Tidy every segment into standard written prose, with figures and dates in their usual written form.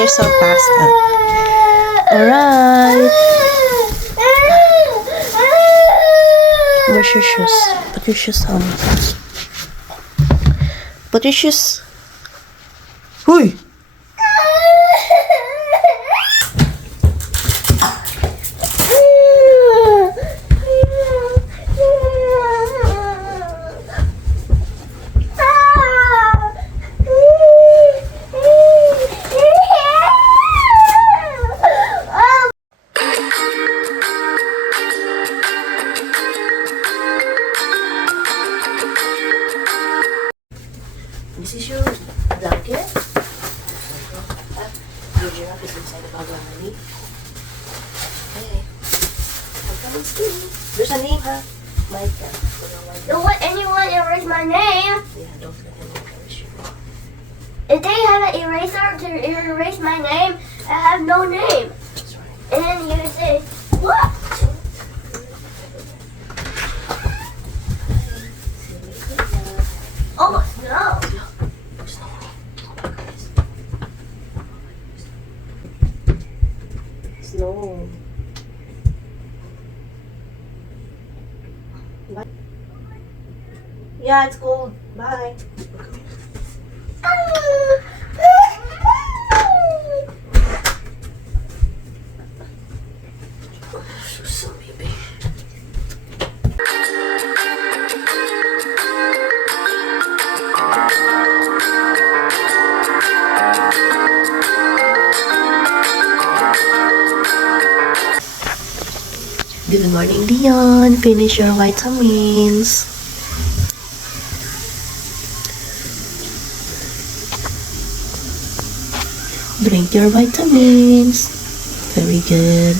They're so fast. Alright. Where's your shoes? Put your shoes on. Put your shoes. Huy! This is your blanket. Your giraffe is inside the bag already. Okay. Come see. There's a name, huh? Micah. Don't let anyone erase my name. Yeah, don't let anyone erase your name. If they have an eraser to erase my name, I have no name. That's right. And then you say, what? Oh, no. Snow. Bye. Yeah, it's cold. Bye. So baby. Good morning, Leon. Finish your vitamins. Drink your vitamins. Very good.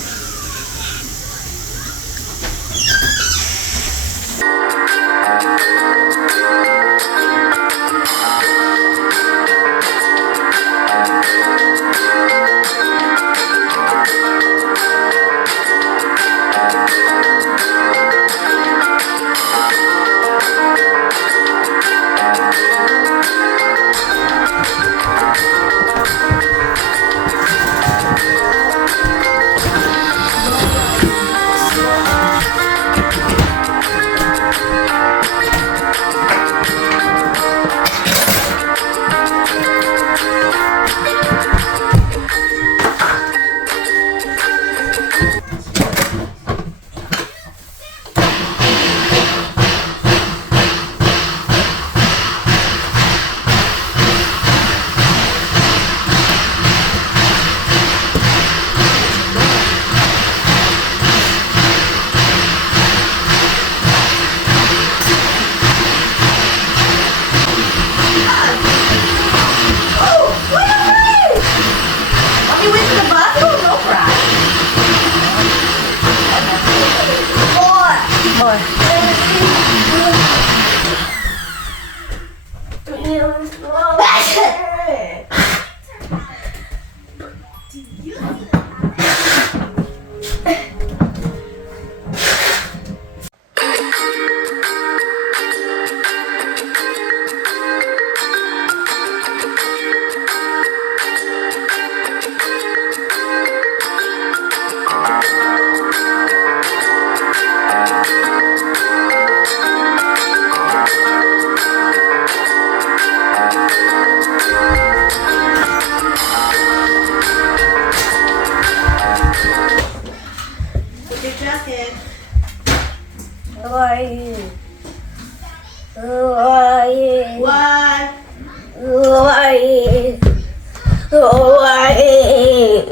Who are you? Who are you? What? Who are you? Who are you?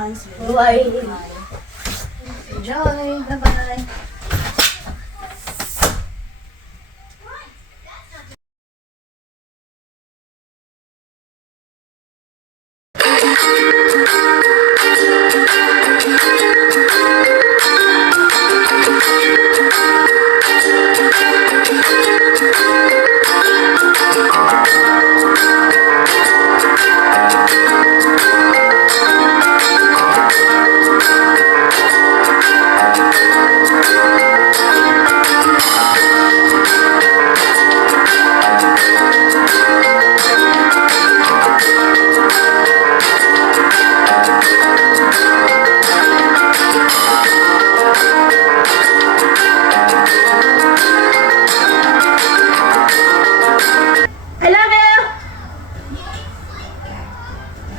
bye. See you Bye. later. Bye. Enjoy. Bye-bye. I love you.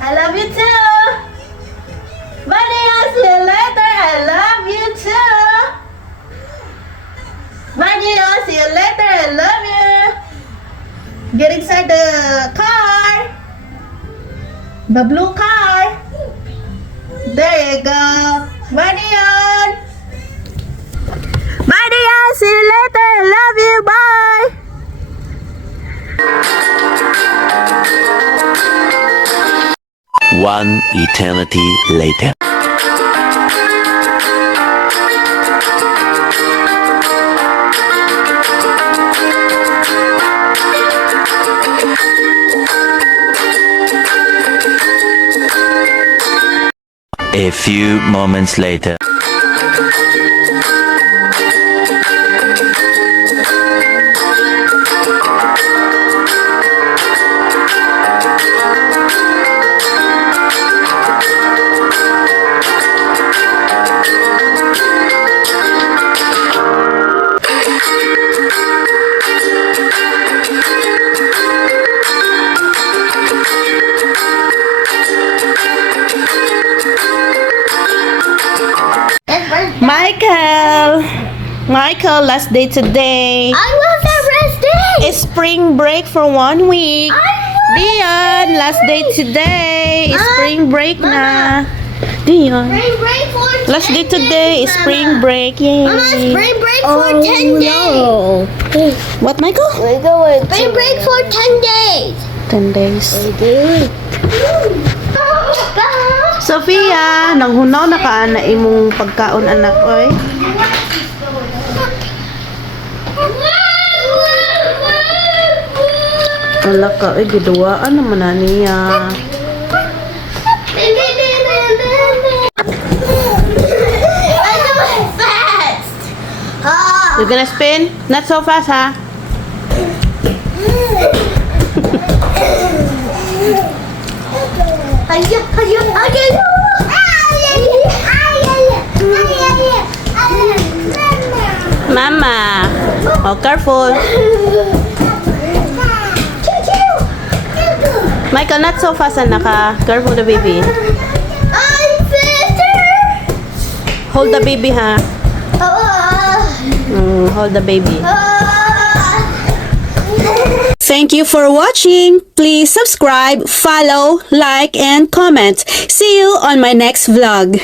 I love you too. Buddy, I'll see you later. I love you too. Buddy, I'll see you later. I love you. Get inside the car. The blue car. There you go. Buddy, on. Buddy, I'll see you later. I love you. Bye. One eternity later. A few moments later. Michael, last day today. I want the rest day. It's spring break for 1 week. Dion, last day today. It's spring break na. Dion. Spring break for 10 Last day today is days, spring Mama. break. Yay. Mama, spring break for 10 days. What, Michael? Spring break for 10 days. 10 days. Sophia, nanghunaw na ka na imong pagkaon anak oy. Wala ka oy giduwaan naman na niya. You're gonna spin? Not so fast, ha? Mama. Oh, careful. Michael, not so fast, anak, ha? Careful the baby. Hold the baby, ha? Hold the baby. Thank you for watching. Please subscribe, follow, like, and comment. See you on my next vlog.